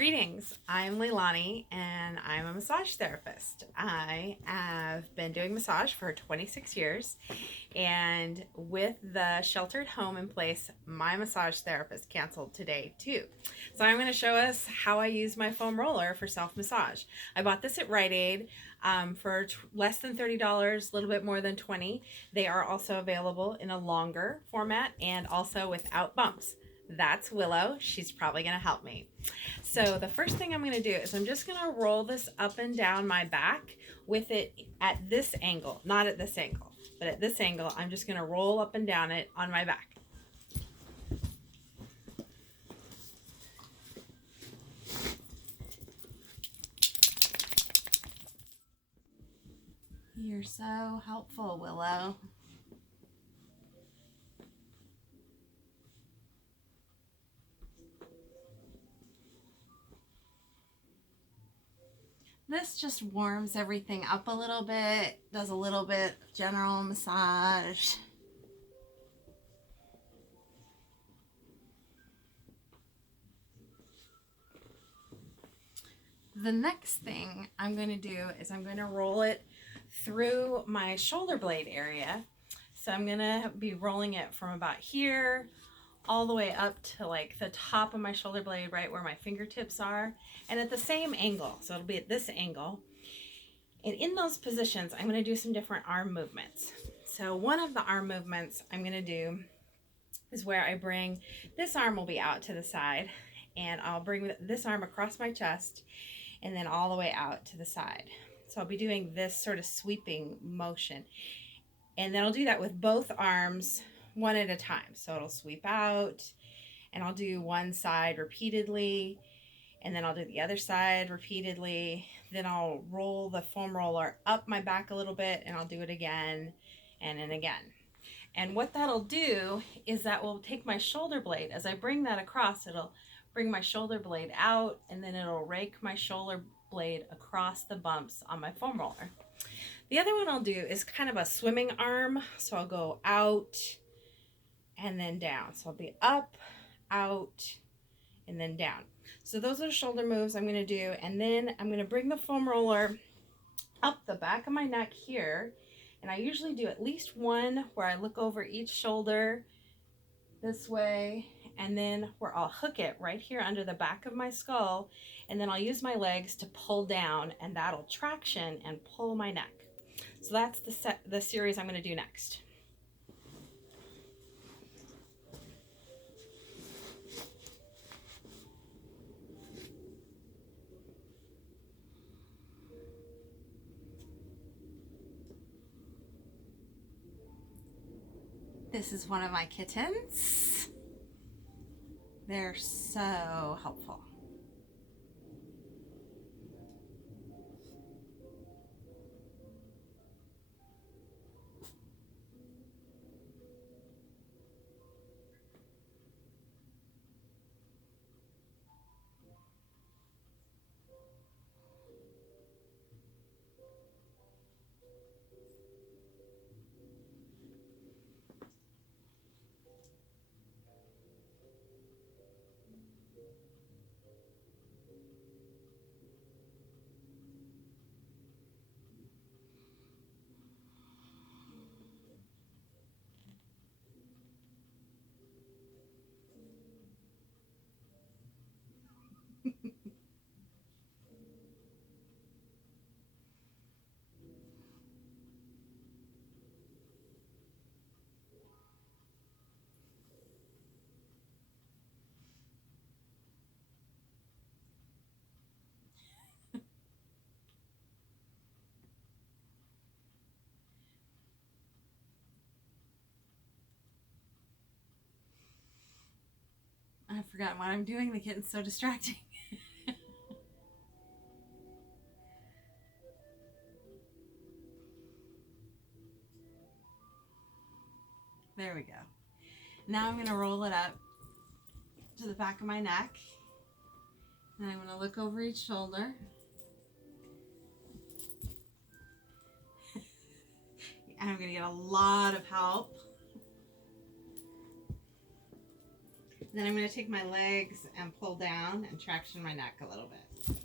Greetings, I'm Leilani and I'm a massage therapist. I have been doing massage for 26 years, and with the sheltered home in place, my massage therapist canceled today too. So I'm going to show us how I use my foam roller for self-massage. I bought this at Rite Aid for less than $30, a little bit more than 20. They are also available in a longer format and also without bumps. That's Willow. She's probably going to help me. So the first thing I'm going to do is I'm just going to roll this up and down my back with it at this angle, not at this angle, but at this angle. I'm just going to roll up and down it on my back. You're so helpful, Willow. This just warms everything up a little bit, does a little bit of general massage. The next thing I'm going to do is I'm going to roll it through my shoulder blade area. So I'm going to be rolling it from about here all the way up to like the top of my shoulder blade, right where my fingertips are, and at the same angle. So it'll be at this angle. And in those positions, I'm going to do some different arm movements. So one of the arm movements I'm going to do is where I bring, this arm will be out to the side, and I'll bring this arm across my chest and then all the way out to the side. So I'll be doing this sort of sweeping motion. And then I'll do that with both arms one at a time. So it'll sweep out, and I'll do one side repeatedly, and then I'll do the other side repeatedly. Then I'll roll the foam roller up my back a little bit, and I'll do it again and then again. And what that'll do is that will take my shoulder blade. As I bring that across, it'll bring my shoulder blade out, and then it'll rake my shoulder blade across the bumps on my foam roller. The other one I'll do is kind of a swimming arm. So I'll go out and then down. So I'll be up, out, and then down. So those are the shoulder moves I'm going to do. And then I'm going to bring the foam roller up the back of my neck here. And I usually do at least one where I look over each shoulder this way, and then where I'll hook it right here under the back of my skull, and then I'll use my legs to pull down, and that'll traction and pull my neck. So that's the series I'm going to do next. This is one of my kittens. They're so helpful. I've forgotten what I'm doing. The kitten's so distracting. There we go. Now I'm going to roll it up to the back of my neck. And I'm going to look over each shoulder. And I'm going to get a lot of help. Then I'm going to take my legs and pull down and traction my neck a little bit.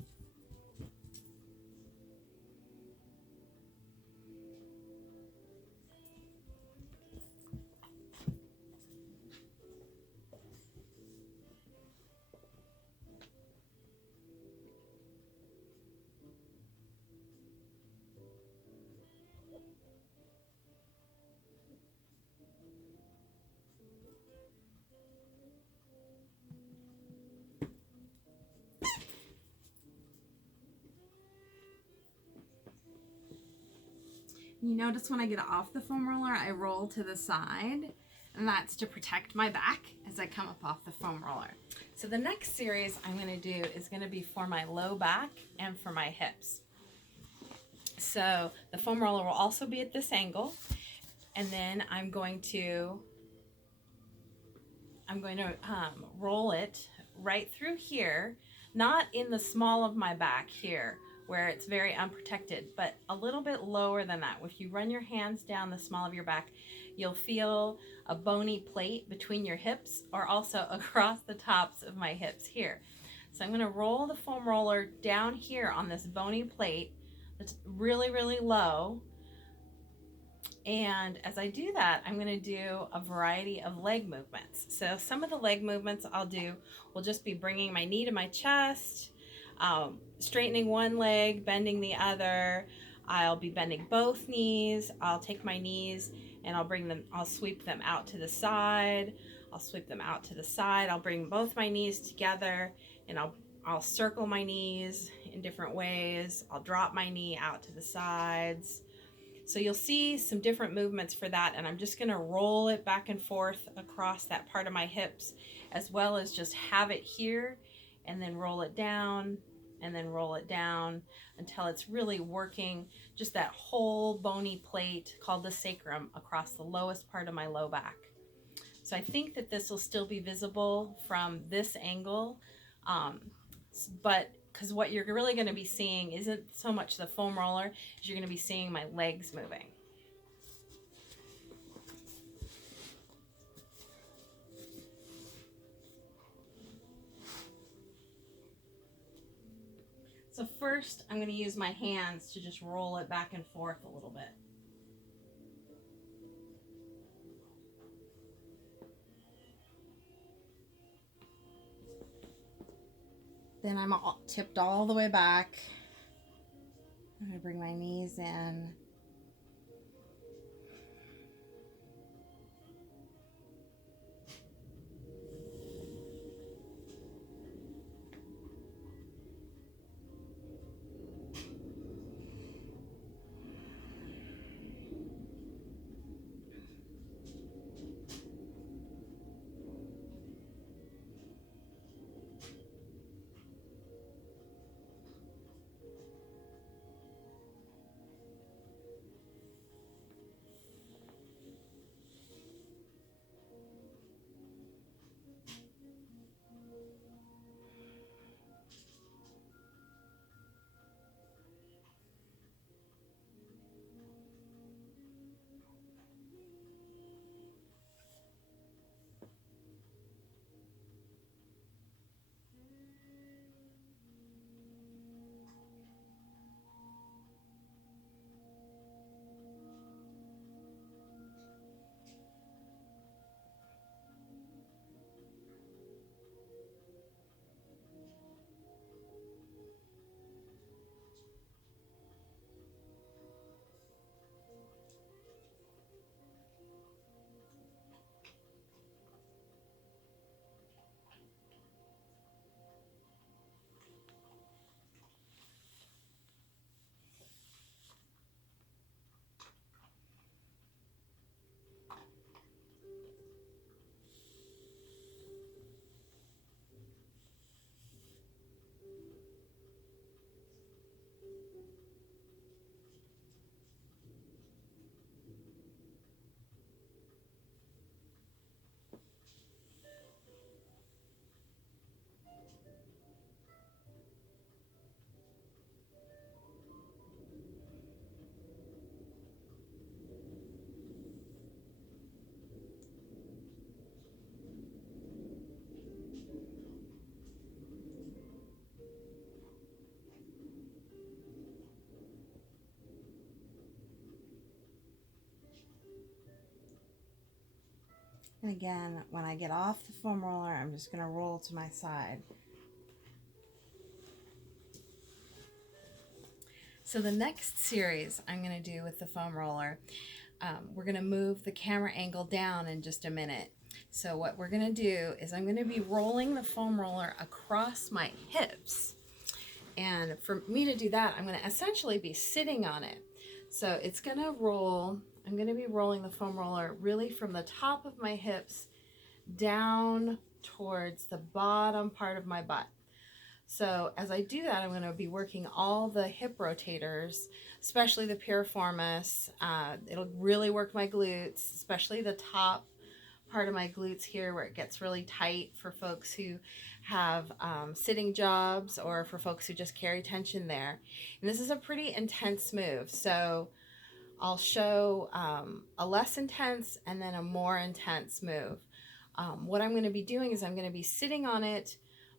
You notice when I get off the foam roller, I roll to the side, and that's to protect my back as I come up off the foam roller. So the next series I'm going to do is going to be for my low back and for my hips. So the foam roller will also be at this angle, and then I'm going to roll it right through here, not in the small of my back here where it's very unprotected, but a little bit lower than that. If you run your hands down the small of your back, you'll feel a bony plate between your hips, or also across the tops of my hips here. So I'm going to roll the foam roller down here on this bony plate that's really, really low. And as I do that, I'm going to do a variety of leg movements. So some of the leg movements I'll do will just be bringing my knee to my chest, straightening one leg, bending the other. I'll be bending both knees. I'll take my knees and I'll sweep them out to the side. I'll sweep them out to the side. I'll bring both my knees together, and I'll circle my knees in different ways. I'll drop my knee out to the sides. So you'll see some different movements for that, and I'm just going to roll it back and forth across that part of my hips, as well as just have it here and then roll it down and then roll it down until it's really working just that whole bony plate called the sacrum across the lowest part of my low back. So I think that this will still be visible from this angle, but because what you're really going to be seeing isn't so much the foam roller, as you're going to be seeing my legs moving. So first, I'm going to use my hands to just roll it back and forth a little bit. Then I'm all tipped all the way back. I'm going to bring my knees in. And again, when I get off the foam roller, I'm just going to roll to my side. So the next series I'm going to do with the foam roller, we're going to move the camera angle down in just a minute. So what we're going to do is I'm going to be rolling the foam roller across my hips. And for me to do that, I'm going to essentially be sitting on it. So it's going to roll. I'm going to be rolling the foam roller really from the top of my hips down towards the bottom part of my butt. So as I do that, I'm going to be working all the hip rotators, especially the piriformis. It'll really work my glutes, especially the top part of my glutes here where it gets really tight for folks who have sitting jobs or for folks who just carry tension there. And this is a pretty intense move. So I'll show a less intense and then a more intense move. What I'm going to be doing is I'm going to be sitting on it,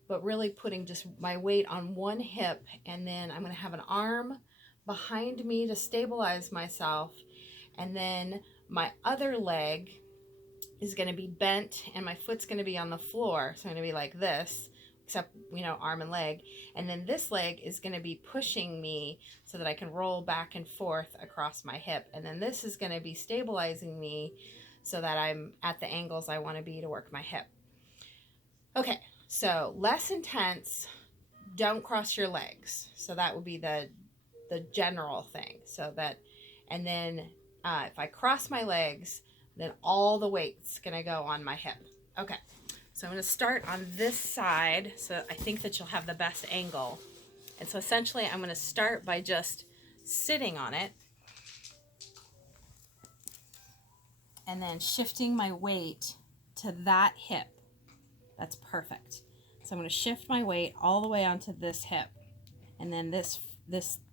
but really putting just my weight on one hip, and then I'm going to have an arm behind me to stabilize myself, and then my other leg is going to be bent and my foot's going to be on the floor. So I'm going to be like this, except, arm and leg. And then this leg is going to be pushing me so that I can roll back and forth across my hip. And then this is going to be stabilizing me so that I'm at the angles I want to be to work my hip. Okay, so less intense, don't cross your legs. So that would be the general thing. So that, and then if I cross my legs, then all the weight's gonna go on my hip. Okay, so I'm gonna start on this side, so I think that you'll have the best angle. And so essentially I'm gonna start by just sitting on it and then shifting my weight to that hip. That's perfect. So I'm gonna shift my weight all the way onto this hip. And then this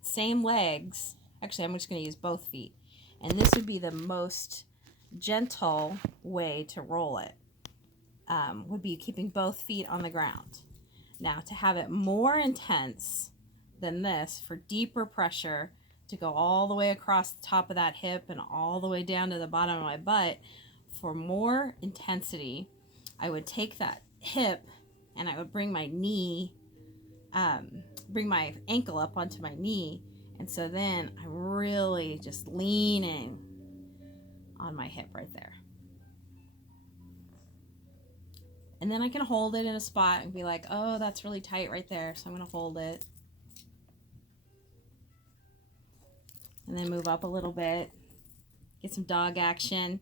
same legs, actually I'm just gonna use both feet. And this would be the most gentle way to roll it, would be keeping both feet on the ground. Now to have it more intense than this, for deeper pressure to go all the way across the top of that hip and all the way down to the bottom of my butt, for more intensity, I would take that hip and I would bring my knee, bring my ankle up onto my knee, and so then I'm really just leaning on my hip right there. And then I can hold it in a spot and be like, oh, that's really tight right there, so I'm going to hold it. And then move up a little bit, get some dog action,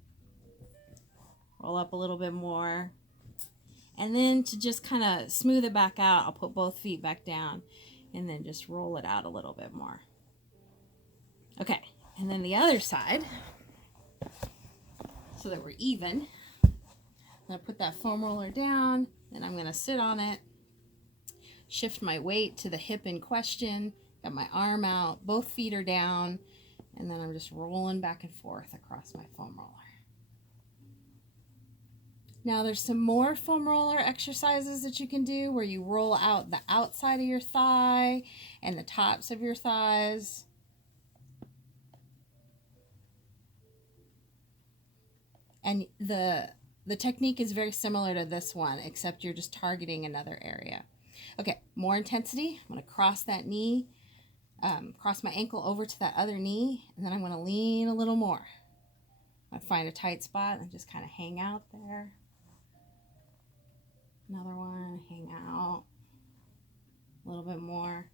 roll up a little bit more. And then to just kind of smooth it back out, I'll put both feet back down and then just roll it out a little bit more. Okay, and then the other side, so that we're even, I'm going to put that foam roller down, then I'm going to sit on it, shift my weight to the hip in question, got my arm out, both feet are down, and then I'm just rolling back and forth across my foam roller. Now there's some more foam roller exercises that you can do where you roll out the outside of your thigh and the tops of your thighs. And the technique is very similar to this one, except you're just targeting another area. Okay, more intensity. I'm going to cross that knee, cross my ankle over to that other knee, and then I'm going to lean a little more. I find a tight spot and just kind of hang out there. Another one, hang out. A little bit more.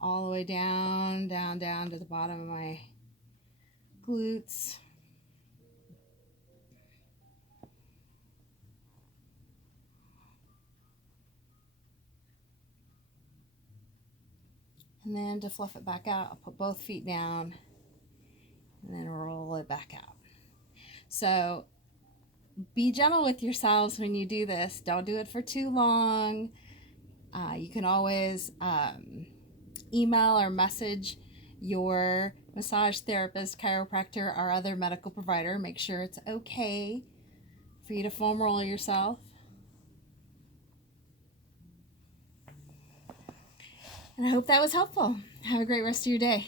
All the way down, down, down to the bottom of my glutes. And then to fluff it back out, I'll put both feet down and then roll it back out. So be gentle with yourselves when you do this. Don't do it for too long. You can always email or message your massage therapist, chiropractor, or other medical provider. Make sure it's okay for you to foam roll yourself. And I hope that was helpful. Have a great rest of your day.